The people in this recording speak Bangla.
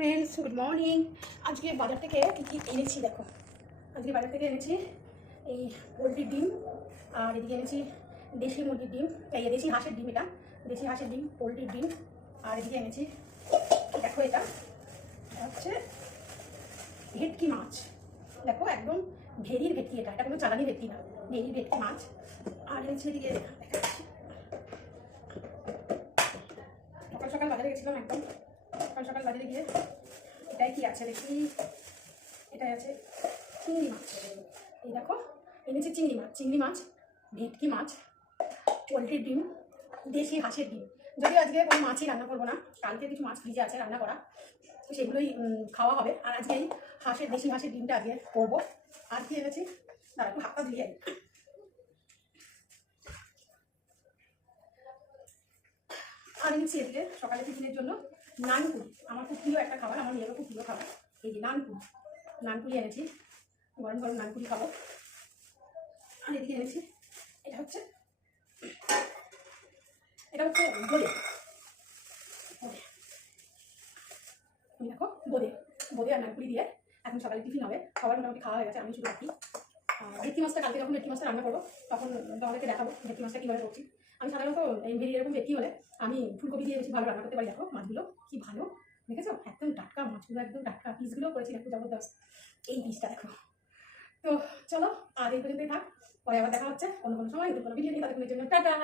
Friends, good morning. আজকে বাজার থেকে কী এনেছি দেখো। আজকে বাজার থেকে এনেছি এই পোলট্রির ডিম, আর এদিকে এনেছি দেশি মুরগির ডিম, এই দেশি হাঁসের ডিম, এটা দেশি হাঁসের ডিম, পোলট্রির ডিম। আর এদিকে এনেছি দেখো, এটা হচ্ছে ভেটকি মাছ। দেখো একদম ভেরির ভেটকি, এটা কোনো চালানি ভেটকি না, ভেরির ভেটকি মাছ। আর এনেছি এদিকে দেখাচ্ছি, সকাল সকাল বাজারে গেছিলাম, একদম সকাল সকাল বাজারে গিয়ে এটাই কি আছে দেখি, এটাই আছে চিংড়ি মাছ। এই দেখো এনেছি চিংড়ি মাছ, ভেটকি মাছ, পোলট্রির ডিম, দেশি হাঁসের ডিম। যদিও আজকে কোনো মাছই রান্না করবো না, কালকে কিছু মাছ ফ্রিজে আছে রান্না করা, সেগুলোই খাওয়া হবে। আর আজকে এই দেশি হাঁসের ডিমটা আজকে করবো। আর কি এনেছি তারা একটু হাতটা ধুয়ে, আর এনেছি এদিকে সকালে টিফিনের জন্য নানপুরি। আমার খুব প্রিয় একটা খাবার, আমার মেয়েরও খুব প্রিয় খাবার। এই যে নানপুরি এনেছি, গরম গরম নানপুরি খাবো। আর এদিকে এনেছি এটা হচ্ছে বোঁদে। দেখো বোঁদে আর নানপুরি দিয়ে এখন সকালে টিফিন হবে। খাবার মোটামুটি খাওয়া হয়ে গেছে, আমি শুধু রাখি। ভেটকি মাছটা কালকে যখন ভেটকি মাছটা রান্না করবো তখন তোমাদেরকে দেখাবো ভেটকি মাছটা কীভাবে করছি। আমি সাধারণত এই এরকম ভেটকি হলে আমি ফুলকপি দিয়ে বেশি ভালো রান্না করতে পারি। দেখো মাছগুলো কি ভালো, দেখেছো একদম টাটকা মাছগুলো, একদম টাটকা। পিসগুলোও করেছি দেখো, জবরদস্ত এই পিসটা দেখো। তো চলো আর এই পর্যন্তই থাক, পরে আবার দেখা হচ্ছে অন্য কোনো সময়, কোনো ভিডিও নিয়ে। তাদের জন্য টাটা।